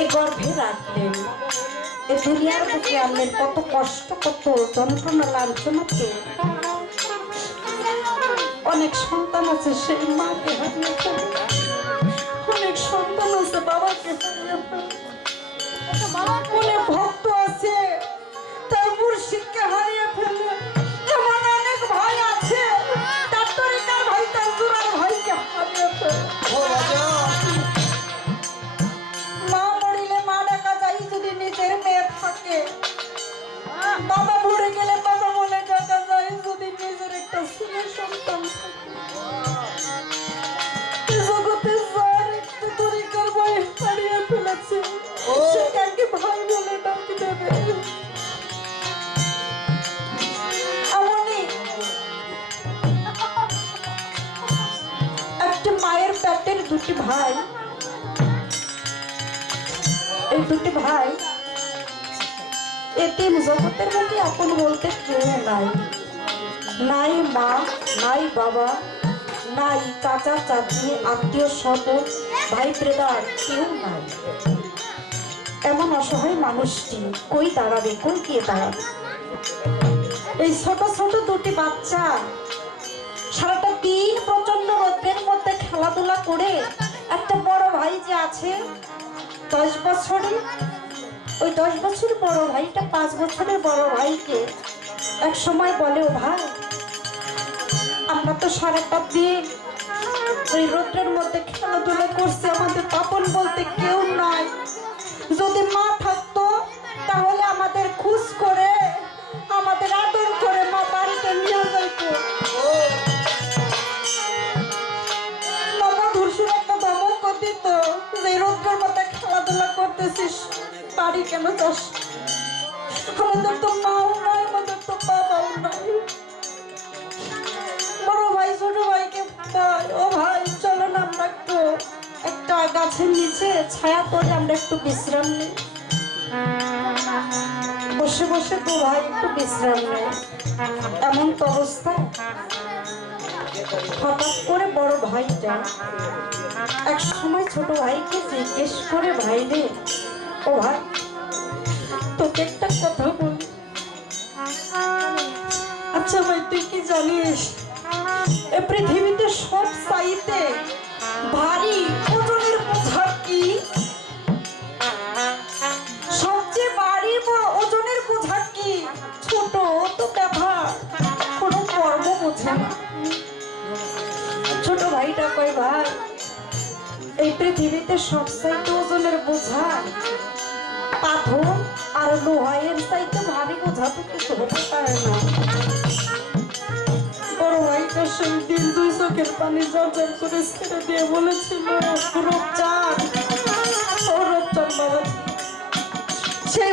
এই গর্ভে রাখলেন। এই দুনিয়ার বুকে আনলেন কত কষ্ট, কত যন্ত্রণা লাঞ্ছনাকে অনেক সন্তান আছে, সেই মাকে অনেক সন্তান আছে, বাবাকে হারিয়ে ভক্ত আছে, তার মুর্শিদকে হারিয়ে ফেলে। এমন অনেক ভাই আছে, তার তরিকার ভাই, তার জোড়ার ভাইকে হারিয়ে ফেলে। ভাই। এই দুটি ভাই জগতের মধ্যে আপন বলতে কেউ নাই। নাই মা, নাই বাবা, নাই চাচা, চাচি, আত্মীয় ভাই ব্রেদার কেউ নাই। এমন অসহায় মানুষটি কই দাঁড়াবে, কই গিয়ে দাঁড়াবে? এই ছোট ছোট দুটি বাচ্চা সারাটা দিন প্রচণ্ড মধ্যে খেলাধুলা করে ভাই যে আছে, দশ বছরে, ওই দশ বছর বড় ভাইটা পাঁচ বছরের বড় ভাইকে এক সময় বলে ও ভাই, আমরা তো সারাটা দিয়ে ওই রোদ্রের মধ্যে খেলাধুলা করছি, আমাদের পাপন বলতে কেউ নাই। যদি মা গাছের নিচে, ছায়া করে আমরা একটু বিশ্রাম নিই। বসে বসে তো ভাই একটু বিশ্রাম নেই এমন তো অবস্থা। হঠাৎ করে বড় ভাইটা এক সময় ছোট ভাইকে জিজ্ঞেস করে, ভাই রে, ও ভাই, তোকে একটা কথা বল। আচ্ছা ভাই, তুই কি জানিস? এ পৃথিবীতে সব সবচাইতে ওজনের বোঝা। পাথর আর লোহায়ের সাইতে ভারী বোঝা তো কিছু হতে পারে না। বড় ভাইটা সেই দিন দুই চোখের পানি জর্জর বলেছিল সেই